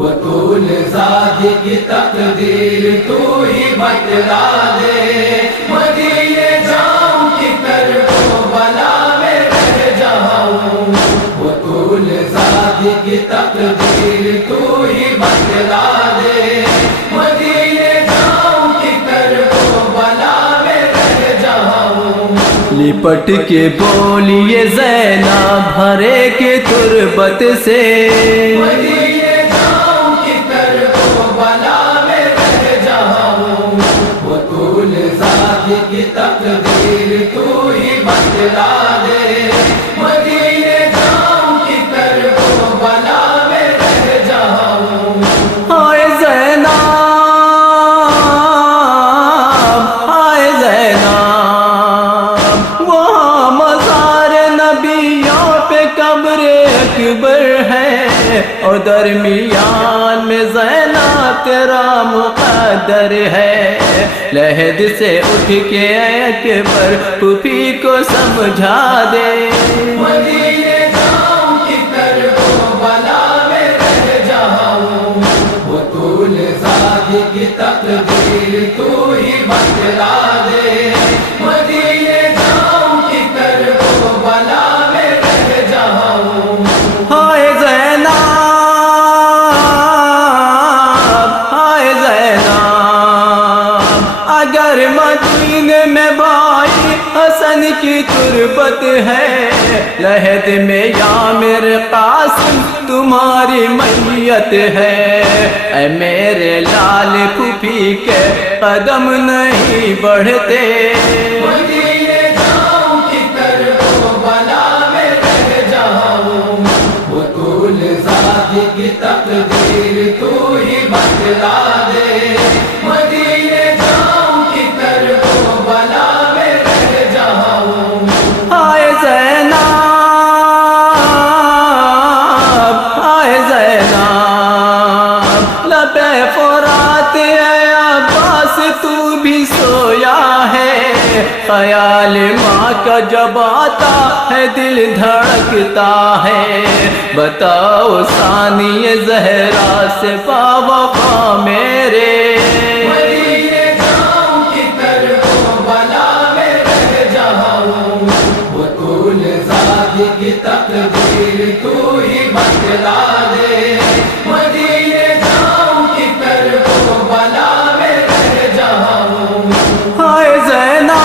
بطول ذات کی تقدیر تو ہی بتلا دے، مدینے جاؤں کی کربلا میں رہ جاؤں، بطول ذات کی تقدیر تو ہی بتلا دے، مدینے جاؤں کی کربلا میں رہ جاؤں۔ لپٹ کے بولیے زینب بھرے کے تربت سے، مدینے جاؤں کی کربلا میں رہ جاؤں، بطول ذات کی تقدیر تو ہی بتلا دے، مدینے جاؤں کی کربلا میں رہ جاؤں۔ ہائے زینب ہائے زینب، وہاں مزار نبیوں پہ قبر اکبر ہے، اور درمیان میں زینب تیرا مقدر ہے، لحد سے اٹھ کے اے اکبر پھوپھی کو سمجھا دے، مدینے جاؤں کی کربلا میں رہ جاؤں، بطول ذات کی تقدیر تو ہی بتلا دے، مدینے جاؤں کی کربلا میں رہ جاؤں۔ ہائے زینب ہائے زینب، اگر مدینے میں بھائی حسن کی تربت ہے، لحد میں یا میرے قاسم تمہاری میت ہے، اے میرے لال پھوپھی کے قدم نہیں بڑھتے، مدینے جاؤں کی کربلا میں رہ جاؤں، بطول ذات کی تقدیر تو ہی بتلا دے، مدینے جاؤں کی کربلا میں رہ جاؤں۔ ہائے زینب ہائے زینب، لبے فرات اے عباس تو بھی سویا ہے، خیال ماں کا جب آتا ہے دل دھڑکتا ہے، بتاؤ ثانی زہرا سے باوفا میرے، مدینے جاؤں کی کربلا میں رہ جاؤں، بطول ذات کی تقدیر تو ہی بتلا دے، مدینے جاؤں کی کربلا میں رہ جاؤں۔ ہائے زینب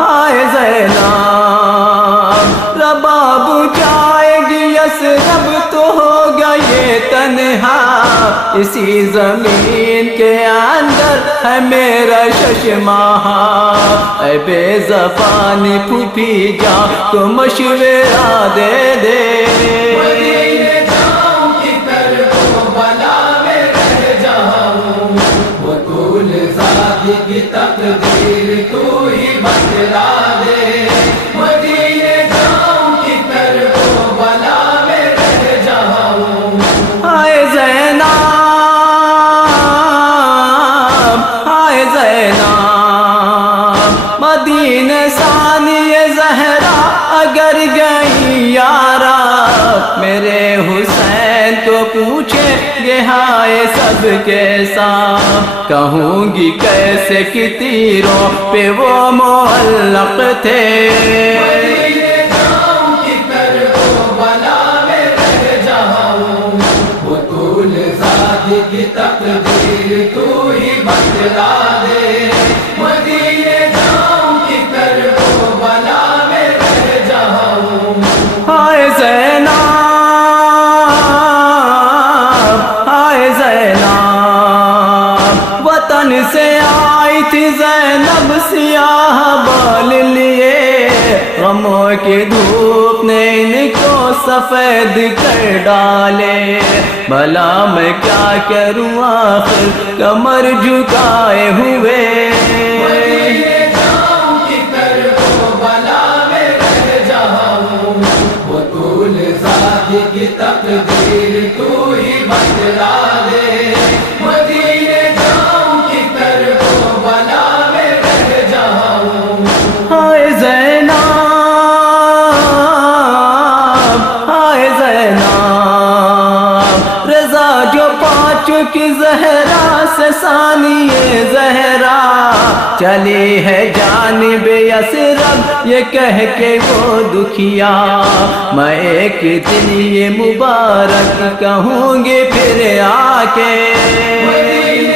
ہائے زینب، رباب جائے گی یثرب تو ہوگا یہ تنہا، اسی زمین کے اندر ہے میرا ششماہا، اے بے زبانی پھوپھی جا تو مشورہ دے دے، مدینے جاؤں کی کربلا میں رہ جاؤں، بطول ذات کی تقدیر تو ہی بتلا دے، مدینے جاؤں کی کربلا میں رہ جاؤں۔ ہائے زینب ہائے زینب، مدینہ ثانی زہرا اگر گئی یارا، میرے حسین کو پوچھے گے ہائے سب کے ساتھ، کہوں گی کیسے کہ تیروں پہ وہ معلق تھے، مدینے جاؤں کی کربلا میں رہ جاؤں، بطول ذات کی تقدیر تو ہی بتلا دے، مدینے جاؤں کی کربلا میں رہ جاؤں۔ ہائے زینب ہائے زینب، وطن سے آئی تھی زینب سیاہ بال لیے، غموں کی دھوپ نے ان کو سفید کر ڈالے، بھلا میں کیا کروں آخر کمر جھکائے ہوئے، مدینے جاؤں کی کربلا میں رہ جاؤں، بطول ذات کی تقدیر تو ہی بتلا دے، مدینے جاؤں کی کربلا میں رہ جاؤں۔ ہائے زینب ہائے زینب، ثانیہ زہرا چلی ہے جانب یثرب یہ کہہ کے وہ دکھیا میں ایک دن یہ مبارک کہوں گی پھر آ کے